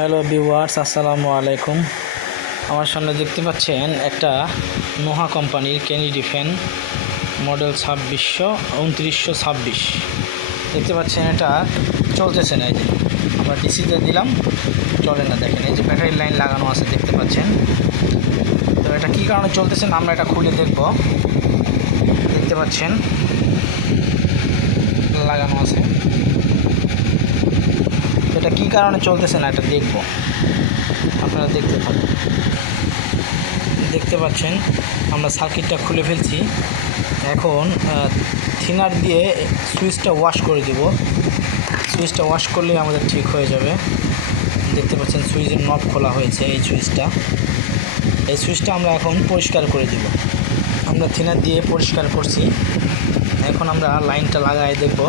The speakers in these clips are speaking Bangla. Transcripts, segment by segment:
হ্যালো ভিউয়ার্স, আসসালামু আলাইকুম। আমার সামনে দেখতে পাচ্ছেন একটা নোহা কোম্পানির কেনেডি ফ্যান মডেল 2926 দেখতে পাচ্ছেন। এটা চলতেছে না, এই যে আমরা ডিসিতে দিলাম, চলে না। দেখেন এই যে ব্যাটারি লাইন লাগানো আছে, দেখতে পাচ্ছেন। তো এটা কী কারণে চলতেছে না, আমরা এটা খুলে দেখব। দেখতে পাচ্ছেন লাগানো আছে, এটা কী কারণে চলতেছে না এটা দেখব, আপনারা দেখতে থাকুন। দেখতে পাচ্ছেন আমরা সার্কিটটা খুলে ফেলছি। এখন থিনার দিয়ে সুইচটা ওয়াশ করে দেব। সুইচটা ওয়াশ করলে আমাদের ঠিক হয়ে যাবে। দেখতে পাচ্ছেন সুইচের নব খোলা হয়েছে। এই সুইচটা আমরা এখন পরিষ্কার করে দেব। আমরা থিনার দিয়ে পরিষ্কার করছি। এখন আমরা লাইনটা লাগাই দেখব।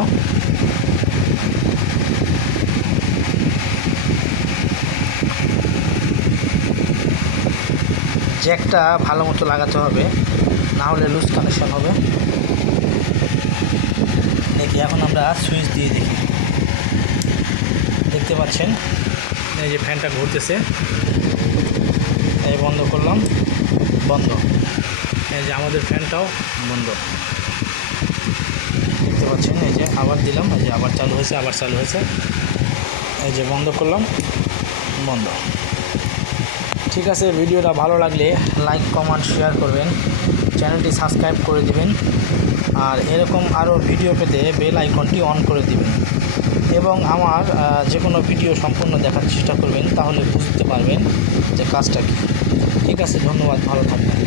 জ্যাকটা ভালো মতো লাগাতে হবে, না হলে লুজ কানেকশন হবে। দেখি এখন আমরা সুইচ দিয়ে দেখি। দেখতে পাচ্ছেন এই যে ফ্যানটা ঘুরতেছে, এই বন্ধ করলাম, বন্ধ। এই যে আমাদের ফ্যানটাও বন্ধ। দেখতে পাচ্ছেন এই যে আবার দিলাম, এই যে আবার চালু হয়েছে, আবার চালু হয়েছে। এই যে বন্ধ করলাম, বন্ধ। ঠিক আছে, ভিডিওটা ভালো লাগলে লাইক, কমেন্ট, শেয়ার করবেন, চ্যানেলটি সাবস্ক্রাইব করে দিবেন। আর এরকম আরও ভিডিও পেতে বেল আইকনটি অন করে দিবেন এবং আমার যে কোনো ভিডিও সম্পূর্ণ দেখার চেষ্টা করবেন, তাহলে বুঝতে পারবেন যে কাজটা কী। ঠিক আছে, ধন্যবাদ, ভালো থাকবেন।